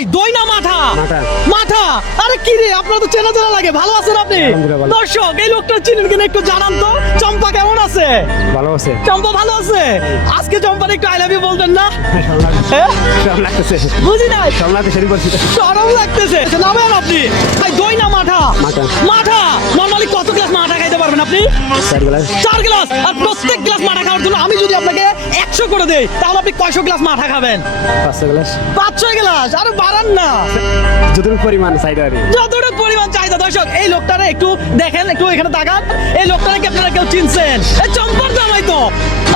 ভাই দই না মাঠা? মাঠা। আরে কি রে, আপনার তো চেনা চেনা লাগে। ভালো আছেন আপনি? দর্শক এই লোকটা চিনেন কিনা একটু জানান তো। চম্পা কেমন আছে? ভালো আছে। চম্পা ভালো আছে? আজকে চম্পার একটু আই লাভ ইউ বলবেন না? শরম লাগতেছে। বুঝি নাই। শরম লাগতেছে বলছি। শরম লাগতেছে। নামেন আপনি? ভাই দই না মাঠা? মাঠা। নরমালি কত গ্লাস মাঠা খাইতে পারবেন আপনি? 4 গ্লাস। 4 গ্লাস। আর প্রত্যেক গ্লাস মাঠা খাওয়ার জন্য আমি যদি আপনাকে 100 করে দেই তাহলে আপনি কয়শো গ্লাস মাঠা খাবেন? 500 গ্লাস। 500 গ্লাস। আরে বাড়ান না। যতটুকু পরিমাণ চাহিদা আর কি। যতটুকু পরিমাণ চাহিদা। দর্শক এই লোকটারে একটু দেখেন, একটু এখানে তাকান। এই লোকটারে কি আপনারা কেউ চিনছেন? এই চম্পার জামাই তো।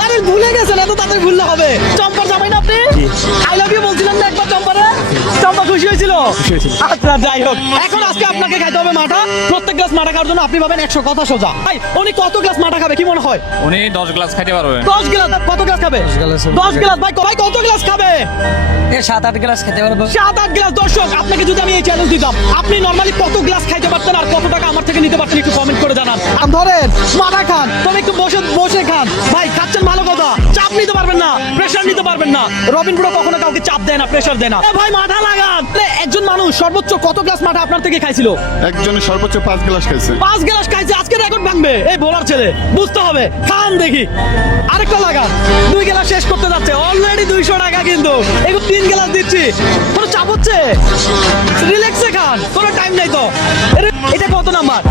আরে ভুলে গেছেন, এত তাড়াতাড়ি ভুললে হবে? চম্পার জামাই না আপনি? আই লাভ ইউ বলছিলেন না একবার চম্পারে? চম্পা খুশি হয়েছিল? আচ্ছা যাই হোক, এখন আজকে আপনাকে খাইতে হবে মাঠা। প্রত্যেক গ্লাস মাঠা খাওয়ার জন্য আপনি পাবেন 100। কথা সোজা। ভাই উনি কত গ্লাস মাঠা খাবে কি মনে হয়? উনি 10 গ্লাস খাইতে পারবে। 10 গ্লাস। কত গ্লাস খাবে? 10 গ্লাস। ভাই কত গ্লাস খাবে? 7-8 গ্লাস খেতে পারবো। 7-8 গ্লাস। দর্শক আপনাকে যদি আমি এই চ্যালেঞ্জ দিতাম, আপনি নরমালি কত গ্লাস খাইতে পারতেন আর কত টাকা আমার থেকে নিতে পারতেন একটু কমেন্ট করে জানান। ধরেন মাঠা খান, তবে একটু বসে বসে খান। ভাই খাচ্ছেন ভালো কথা, চাপ নিতে পারবেন না, প্রেশার নিতে পারবেন না। রবিন ব্রো কখনো কাউকে চাপ দেয় না, প্রেশার দেয় না। ভাই মাঠা লাগান। একজন মানুষ সর্বোচ্চ কত গ্লাস মাঠা আপনার থেকে খাইছিল? একজনের সর্বোচ্চ 5 গ্লাস খাইছে। 5 গ্লাস খাইছে। আজকে রেকর্ড ভাঙবে এই বোলার ছেলে, বুঝতে হবে। খান দেখি। আরেকটা লাগান। 2 গ্লাস শেষ করতে যাচ্ছে, অলরেডি 200 টাকা কিন্তু। এগুলো 3 গ্লাস দিচ্ছি। কোনো চাপ হচ্ছে? রিল্যাক্সে খান, কোনো টাইম নাই তো। এটা কত নাম্বার?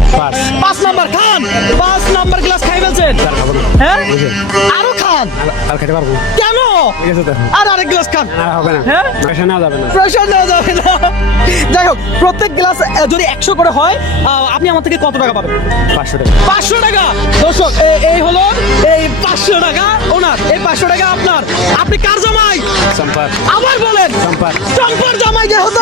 5 নাম্বার। খান। 5 নাম্বার গ্লাস খাই ফেলছেন। হ্যাঁ আরো খান। আর খেতে পারবো। কেন? ঠিক আছে তো। আর আরেক গ্লাস খান। আর হবে না। হ্যাঁ প্রেশার নেওয়া যাবে না। প্রেশার নেওয়া যাবে না। যাই হোক, প্রত্যেক গ্লাস যদি 100 করে হয়, আপনি আমার থেকে কত টাকা পাবেন? 500 টাকা। 500 টাকা। দর্শক এই হলো এই 500 টাকা ওনার, এই 500 টাকা আপনার। আপনি কার জামাই? চম্পার। আবার বলেন। চম্পার। চম্পার জামাই যেহেতু